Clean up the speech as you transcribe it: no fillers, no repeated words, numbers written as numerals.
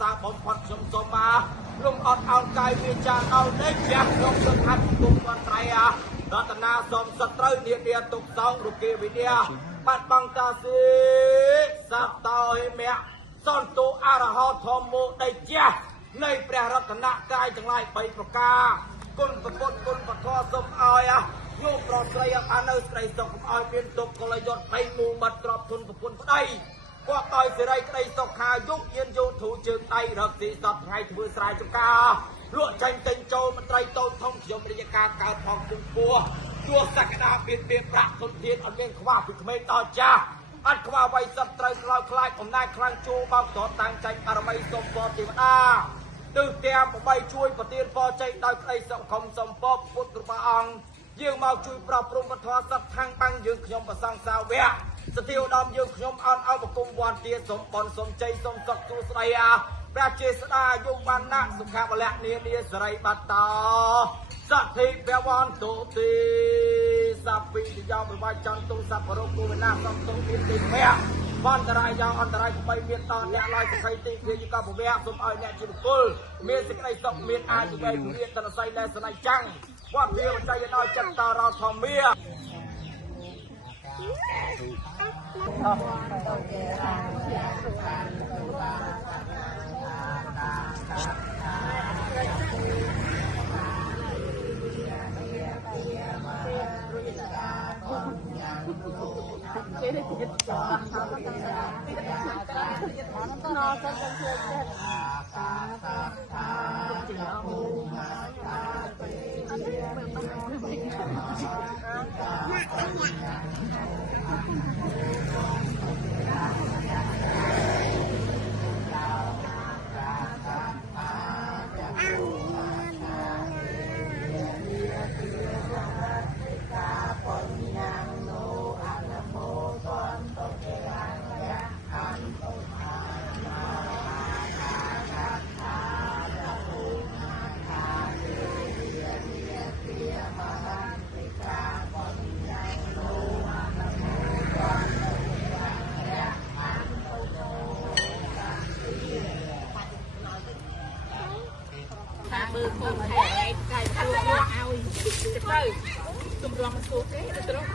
សាបំផុតខ្ញុំសូមមកលំអត់អោនកាយវាចាដល់នេះចាស់ខ្ញុំសឹកហាត់គុំគាត់ត្រៃរតនាសូមសត្រូវនានាទុកសោករុគេវិញ្ញាបាត់បង់តាស៊ីសត្វតោហិមៈសន្ទុអរហតធម្មោដេចាស់នៃព្រះរតនកាយទាំងឡាយ3ប្រការគុណប្រពុតគុណពធសូមឲ្យញោមប្រស្រីអានៅស្រីសុខកុំឲ្យមានទុកកលយុទ្ធភ័យមូមិត្តក្របទុនប្រពន្ធប្តីគាត់ឲ្យសេរីក្តីសុខាយុគយានយោធូជើងដៃរកទីសតថ្ងៃធ្វើស្រែចម្ការលក់ចាញ់ទិញចូលមន្ត្រីតូចធំខ្ញុំរាជការកើតផងគុំពោះជួសក្តារពៀនប្រាក់ទុនធានអត់មានខ្វះពីក្មេងដល់ចាស់អត់ខ្វះវ័យសត្វត្រូវខ្លោចខ្លាចអំណាចខ្លាំងជួបោកតតាំងចាញ់អរមីសូមពរទេវតាទិសទាំង8ជួយប្រទានពរជ័យដោយក្តីសុខំសំពពពុទ្ធព្រះអង្គយើងមកជួយប្រោះព្រំពធសត្វខាងបាំងយើងខ្ញុំប្រសង្សាវៈស្ទាវដំយើងខ្ញុំអត់ឲ្យបង្គំវ័នទាសូមបនសូមជ័យសូមសុខទូស្ដីព្រះចេស្តាយមបានណាសុខៈបលៈនានាសរិបត្តោសទ្ធិភវន្តុទីសពិយោបវចន្តុសពរោគវិនាសន្តុមានទីភៈបន្តរាយយ៉ាងអន្តរាយ3មានតអ្នកឡាយសក្តិទីវិយកពវៈសូមឲ្យអ្នកជាបុគ្គលមានសេចក្តីសុខមានអាយុវែងមានតនស័យដែលសណៃចាំងវត្តវាបច្ច័យដល់ចិត្តតារោធម្មាមើលខ្លួនឯងកាយខ្លួនឲ្យទៅជំរំសួរគេទៅ